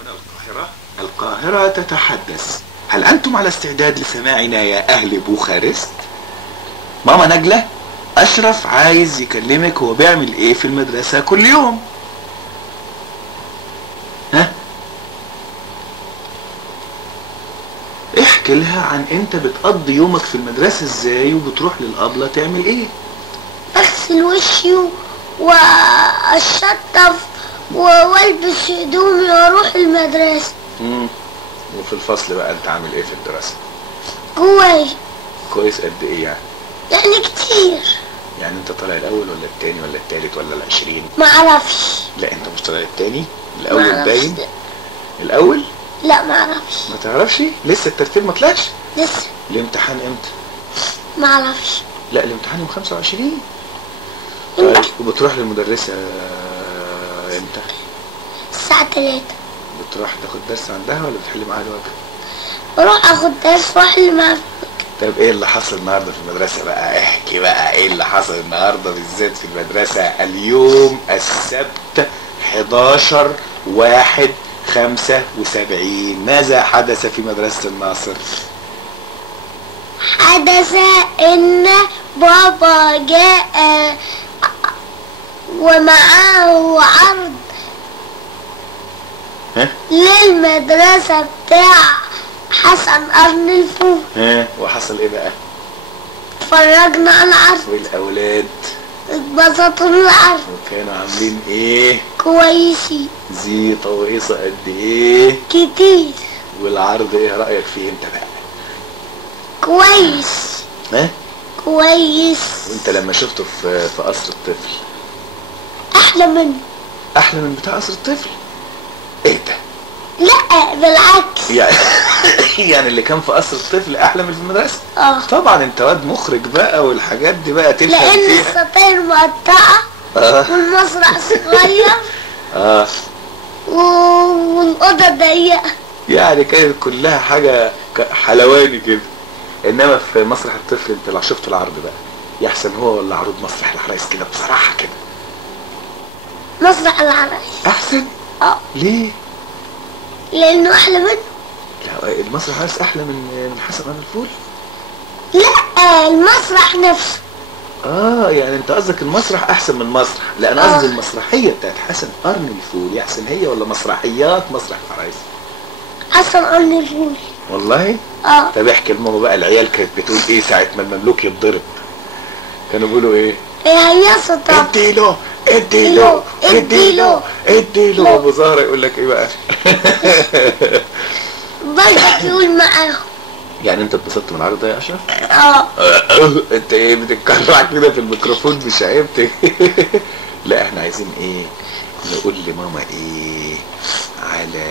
هنا القاهرة تتحدث. هل أنتم على استعداد لسماعنا يا أهل بوخارست؟ ماما نجلة، أشرف عايز يكلمك. هو بيعمل إيه في المدرسة كل يوم؟ ها؟ احكي لها عن أنت بتقضي يومك في المدرسة إزاي، وبتروح للأبلة تعمل إيه؟ اغسل وشي واشطف والبس هدومي واروح المدرسة. وفي الفصل بقى أنت عامل إيه في الدراسة؟ كويس. كويس قد إيه يعني؟ يعني كتير. يعني أنت طالع الأول ولا التاني ولا التالت ولا ال20؟ ما اعرفش. لا أنت مش طالع التاني، ما الأول أعرفش. باين؟ الأول؟ لا ما اعرفش. ما تعرفش؟ لسه الترتيب ما طلعش؟ لسه الامتحان امتى؟ ما اعرفش. لا الامتحان يوم 25. امتى؟ طيب وبتروح للمدرسة امتى؟ الساعة 3. بتروح تاخد درس عندها ولا بتحل معاها الواجب؟ بروح اخد درس واحل مع. طيب ايه اللي حصل النهارده في المدرسة بقى؟ احكي بقى ايه اللي حصل النهارده بالذات في المدرسة اليوم السبت 11/1/75. ماذا حدث في مدرسة الناصر؟ حدث ان بابا جاء ومعاه عرض ها؟ للمدرسة بتاع حسن قرن الفول. ها وحصل ايه بقى؟ اتفرجنا على العرض والاولاد اتبسطوا بالعرض. وكانوا عاملين ايه؟ كويسين زيطة وهيصة قد ايه؟ كتير. والعرض ايه رأيك فيه انت بقى؟ كويس. ها؟ كويس. وانت لما شفته في قصر الطفل احلى منه. احلى من بتاع قصر الطفل؟ ايه ده؟ لا بالعكس. يعني اللي كان في قصر الطفل احلى من في المدرسة؟ طبعا انت واد مخرج بقى، والحاجات دي بقى تفهم لان فيها. الستاير مقطعة والمسرح صغير والأوضة ضيقة. يعني كانت كلها حاجة حلواني كده. انما في مسرح الطفل انت لو شفت العرض بقى يحسن هو ولا عروض مسرح العرايس كده بصراحة كده؟ مسرح العرايس احسن. ليه؟ لانه احلى منه. لا المسرح العرايس احلى من حسن قرن الفول. لا المسرح نفسه. يعني انت قصدك المسرح احسن من مسرح. لا انا قصدي المسرحية بتاعت حسن قرن الفول يحسن هي ولا مسرحيات مسرح العرايس؟ حسن قرن الفول. والله؟ طب احكي لماما بقى العيال كانت بتقول ايه ساعة ما المملوك يتضرب؟ كانوا بيقولوا ايه؟ هيصوا طبعا. اديله اديله اديله اديله. ابو زهرة يقول لك ايه بقى؟ برضك يقول معاهم. يعني انت اتبسطت من العرض ده يا اشرف؟ انت ايه بتتكرع كده في الميكروفون مش عيب؟ لا احنا عايزين ايه نقول لماما ايه على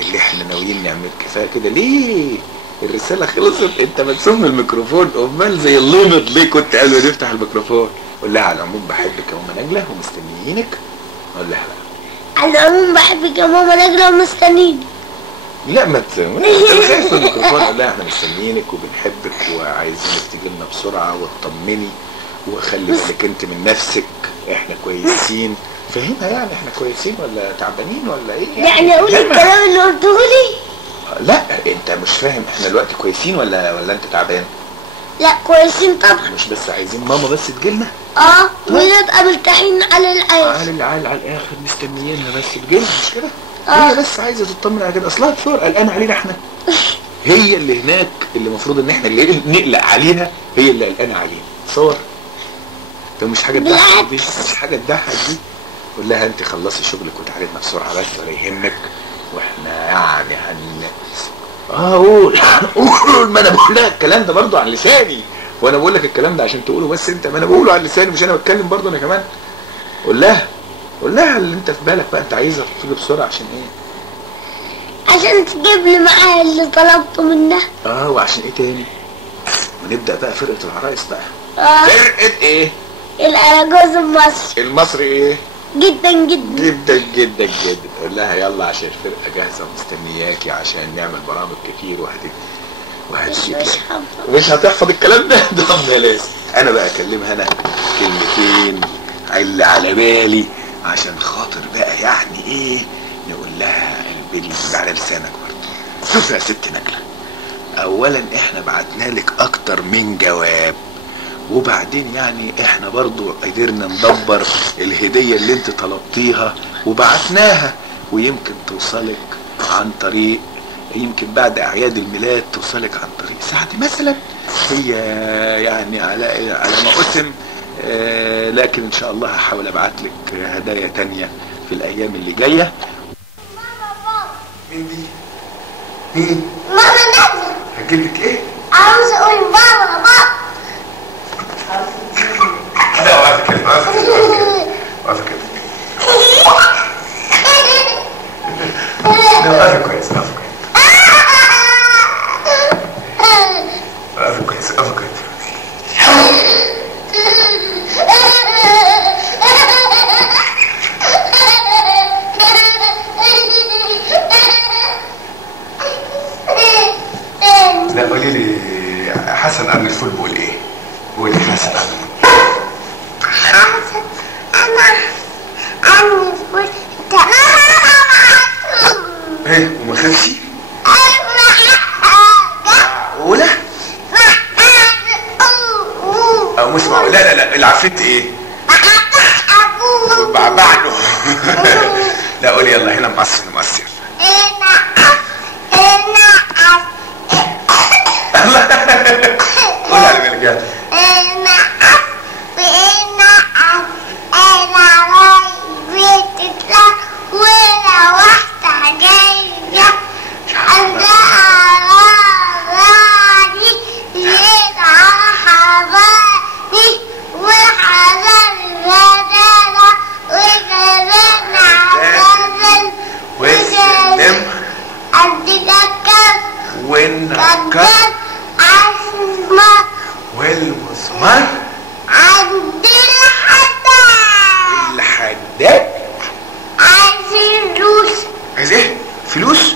اللي احنا ناويين نعمل. كفايه كده ليه؟ الرساله خلصت. انت مكسوف من الميكروفون. امال زي اللمض ليه كنت قبل ما نفتح الميكروفون؟ قول لها على العموم بحبك يا ماما نجله ومستنيينك. قول لها بقى على العموم بحبك يا ماما نجله ومستنيينك. لا ما تخافش في الميكروفون. قول لها احنا مستنيينك وبنحبك وعايزينك تيجي لنا بسرعه وتطمني وخلي بالك انت من نفسك. احنا كويسين. فهمها يعني احنا كويسين ولا تعبانين ولا ايه؟ يعني اقول الكلام اللي قلته لي؟ لا انت مش فاهم. احنا دلوقتي كويسين ولا انت تعبان؟ لا كويسين طبعا. مش بس عايزين ماما بس تجيلنا. ونبقى مرتاحين على العيال. على الاخر مستنيينها بس تجيلنا مش كده؟ هي بس عايزه تطمن على كده. اصلها تصور قلقانه علينا احنا. هي اللي هناك اللي المفروض ان احنا اللي نقلق عليها هي اللي قلقانه علينا. تصور ده مش حاجه تضحك دي. مش حاجه تضحك دي. قول لها انت خلصي شغلك وتعالي لنا بسرعه بس ولا يهمك. واحنا يعني قول ما انا بقول لها الكلام ده برضه عن لساني. وانا بقول لك الكلام ده عشان تقوله بس انت. ما انا بقوله عن لساني مش انا بتكلم برضه انا كمان. قول لها اللي انت في بالك بقى. انت عايزه تيجي بسرعه عشان ايه؟ عشان تجيب لي معايا اللي طلبته منها. وعشان ايه تاني؟ ونبدا بقى فرقه العرايس بقى. فرقه ايه؟ الاراجوز المصري. المصري ايه؟ جدا جدا جدا جدا جدا. قول لها يلا عشان الفرقه جاهزه ومستنياكي عشان نعمل برامج كتير مش هتحفظ الكلام ده. طب بلاش. انا بقى اكلمها انا كلمتين اللي على بالي عشان خاطر بقى يعني ايه على لسانك برضه. شوف يا ست نجلة، اولا احنا بعتنا لك اكتر من جواب، وبعدين يعني احنا برضو قدرنا ندبر الهدية اللي انت طلبتيها وبعتناها، ويمكن توصلك عن طريق، يمكن بعد اعياد الميلاد توصلك عن طريق سعد مثلا. هي يعني على ما اسم، لكن ان شاء الله هحاول ابعت لك هدايا تانية في الايام اللي جاية. مين دي؟ مين؟ ماما نجلة. هجيب لك ايه؟ عاوز اقول بابا بابا. لا وقف كده، وقف كده، وقف كده. لا وقف كويس، وقف كويس. وقف كويس، وقف كويس. لا قولي لي حسن قبل الفول بقول ايه؟ قولي حسن قبل. حسن انا الفول ايه وما خافش؟ معقولة؟ او مش معقولة. لا لا لا العفريت ايه؟ بعبعله. لا قولي يلا هنا مقصر مقصر. قولي على بالك والمسمار عند الحداد. عايز فلوس. عايز ايه؟ فلوس؟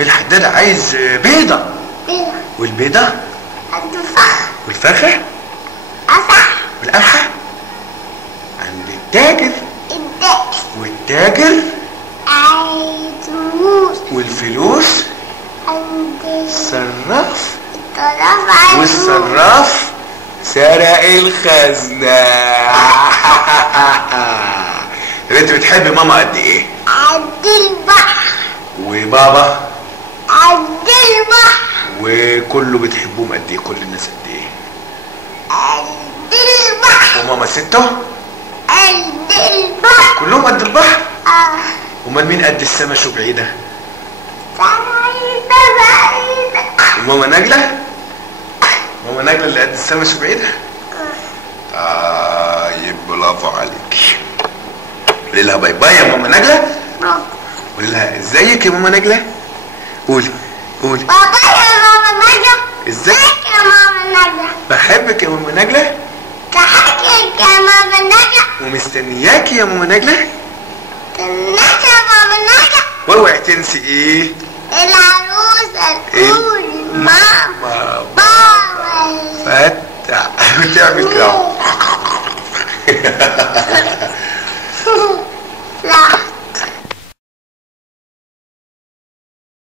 الحداد عايز بيضة. بيضة. والبيضة؟ الفخ. والفرخة؟ أصح. والقرحة؟ عند التاجر. والتاجر عايز فلوس. والفلوس عند الصراف. الطرف. والصراف سرق الخزنة. انت بتحبي ماما قد ايه؟ قد البحر. وبابا؟ قد البحر. وكله بتحبوهم قد ايه؟ كل الناس قد ايه؟ قد البحر. وماما ستة؟ قد البحر. كلهم قد البحر؟ امال مين قد السما شو بعيدة؟ بعيدة. وماما نجلة؟ ماما نجلة اللي قد السما شو بعيدة؟ طيب برافو عليك. قولي لها باي باي يا ماما نجلة. قولي لها ازيك يا ماما نجلة. قولي قولي. بابا يا ماما نجلة. ازيك يا ماما نجلة. بحبك يا ماما نجلة. بحبك يا ماما نجلة. ومستنياكي يا ماما نجلة. استناك يا ماما نجلة. واوعي تنسي ايه؟ العروسة تقول ماما بابا فتح وتعمل كده.